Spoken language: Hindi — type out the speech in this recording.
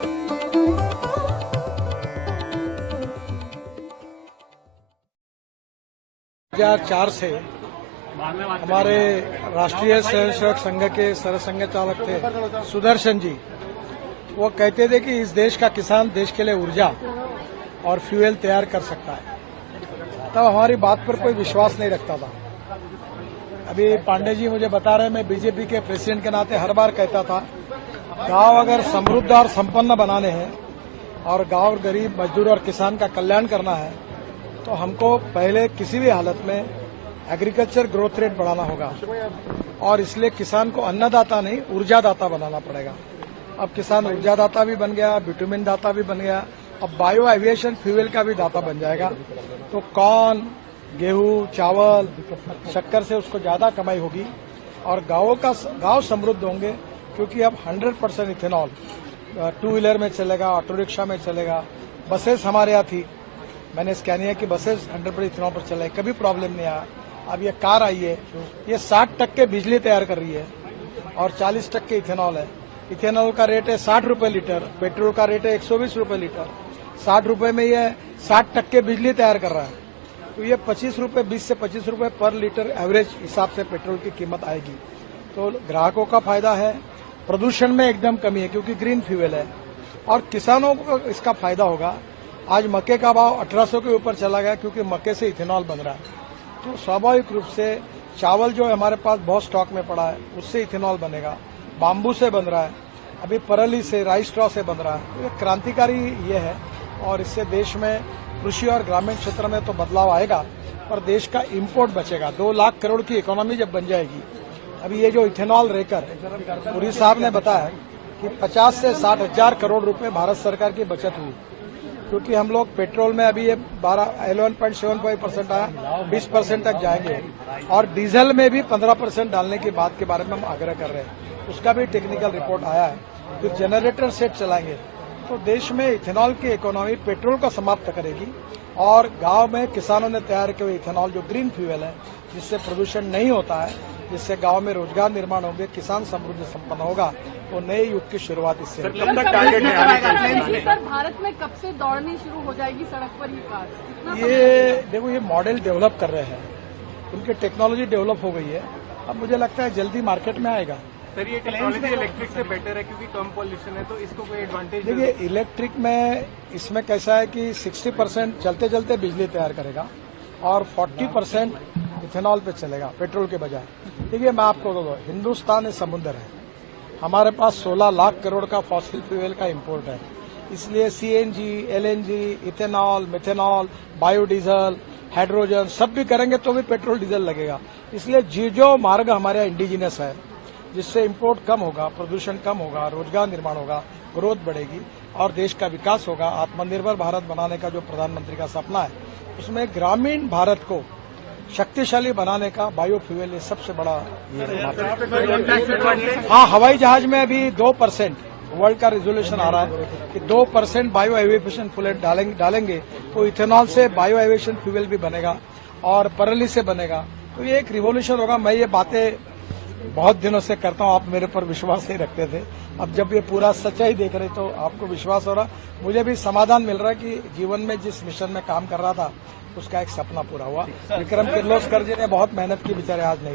2004 से हमारे राष्ट्रीय स्वयंसेवक संघ के सरसंघ चालक थे सुदर्शन जी। वो कहते थे कि इस देश का किसान देश के लिए ऊर्जा और फ्यूल तैयार कर सकता है। तब हमारी बात पर कोई विश्वास नहीं रखता था। अभी पांडे जी मुझे बता रहे हैं, मैं बीजेपी के प्रेसिडेंट के नाते हर बार कहता था, गांव अगर समृद्ध और संपन्न बनाने हैं और गांव गरीब मजदूर और किसान का कल्याण करना है तो हमको पहले किसी भी हालत में एग्रीकल्चर ग्रोथ रेट बढ़ाना होगा और इसलिए किसान को अन्नदाता नहीं ऊर्जादाता बनाना पड़ेगा। अब किसान ऊर्जादाता भी बन गया, बिटुमिन दाता भी बन गया, अब बायो एविएशन फ्यूल का भी दाता बन जाएगा। तो कॉर्न, गेहूं, चावल, शक्कर से उसको ज्यादा कमाई होगी और गांव समृद्ध होंगे, क्योंकि अब 100% इथेनॉल टू व्हीलर में चलेगा, ऑटो रिक्शा में चलेगा। बसेस हमारे यहाँ थी, मैंने स्कैनिया की बसेस 100% इथेनॉल पर चले, कभी प्रॉब्लम नहीं आया। अब ये कार आई है, ये 60% बिजली तैयार कर रही है और 40% इथेनॉल है। इथेनॉल का रेट है 60 रुपए लीटर, पेट्रोल का रेट है 120 रुपए लीटर। 60 रुपए में ये 60% बिजली तैयार कर रहा है, तो ये 25 रुपए, 20 से 25 रुपए पर लीटर एवरेज हिसाब से पेट्रोल की कीमत आएगी। तो ग्राहकों का फायदा है, प्रदूषण में एकदम कमी है क्योंकि ग्रीन फ्यूल है, और किसानों को इसका फायदा होगा। आज मक्के का भाव 1800 के ऊपर चला गया क्योंकि मक्के से इथेनॉल बन रहा है। तो स्वाभाविक रूप से चावल जो हमारे पास बहुत स्टॉक में पड़ा है उससे इथेनॉल बनेगा, बाम्बू से बन रहा है, अभी परली से, राइस स्ट्रॉ से बन रहा है। तो ये क्रांतिकारी ये है और इससे देश में कृषि और ग्रामीण क्षेत्र में तो बदलाव आएगा, पर देश का इम्पोर्ट बचेगा। 2 लाख करोड़ की इकोनॉमी जब बन जाएगी। अभी ये जो इथेनॉल रेकर पुरी साहब ने बताया कि 50 से 60 हजार करोड़ रुपए भारत सरकार की बचत हुई, क्योंकि हम लोग पेट्रोल में अभी ये 11.75% आया, 20% तक जाएंगे, और डीजल में भी 15% डालने की बात के बारे में हम आग्रह कर रहे हैं। उसका भी टेक्निकल रिपोर्ट आया है। फिर जनरेटर सेट चलाएंगे तो देश में इथेनॉल की इकोनॉमी पेट्रोल को समाप्त करेगी और गांव में किसानों ने तैयार किए हुए इथेनॉल जो ग्रीन फ्यूल है, जिससे प्रदूषण नहीं होता है, जिससे गांव में रोजगार निर्माण होंगे, किसान समृद्ध संपन्न होगा, तो नए युग की शुरुआत इससे होगी। सर, भारत में कब से दौड़नी शुरू हो जाएगी सड़क पर ये कार? ये देखो, ये मॉडल डेवलप कर रहे हैं, उनकी टेक्नोलॉजी डेवलप हो गई है। अब मुझे लगता है जल्दी मार्केट में आएगा। सर, ये टेक्नोलॉजी इलेक्ट्रिक से बेटर है क्योंकि कम पॉल्यूशन है, तो इसको कोई एडवांटेज? देखिए, इलेक्ट्रिक में इसमें कैसा है कि 60% चलते चलते बिजली तैयार करेगा और 40% इथेनॉल पे चलेगा पेट्रोल के बजाय। देखिए, मैं आपको दो, हिंदुस्तान में समुद्र है, हमारे पास 16 लाख करोड़ का फॉसिल फ्यूल का इम्पोर्ट है, इसलिए CNG, LNG, ethanol, methanol, biodiesel, hydrogen सब भी करेंगे तो भी पेट्रोल डीजल लगेगा। इसलिए जो मार्ग हमारे यहाँ इंडिजिनस है, जिससे इम्पोर्ट कम होगा, प्रदूषण कम होगा, रोजगार निर्माण होगा, ग्रोथ बढ़ेगी और देश का विकास होगा। आत्मनिर्भर भारत बनाने का जो प्रधानमंत्री का सपना है, उसमें ग्रामीण भारत को शक्तिशाली बनाने का बायोफ्यूल ये सबसे बड़ा हाँ, हवाई जहाज में अभी 2% वर्ल्ड का रेजोल्यूशन आ रहा है कि 2% बायो एविएशन फ्यूल डालेंगे तो इथेनॉल से बायो एविएशन फ्यूल भी बनेगा और परली से बनेगा। तो ये एक रिवोल्यूशन होगा। मैं ये बातें बहुत दिनों से करता हूँ, आप मेरे पर विश्वास नहीं रखते थे। अब जब ये पूरा सच्चाई देख रहे तो आपको विश्वास हो रहा, मुझे भी समाधान मिल रहा है कि जीवन में जिस मिशन में काम कर रहा था उसका एक सपना पूरा हुआ। विक्रम किर्लोस्कर जी ने बहुत मेहनत की, बेचारे आज नहीं।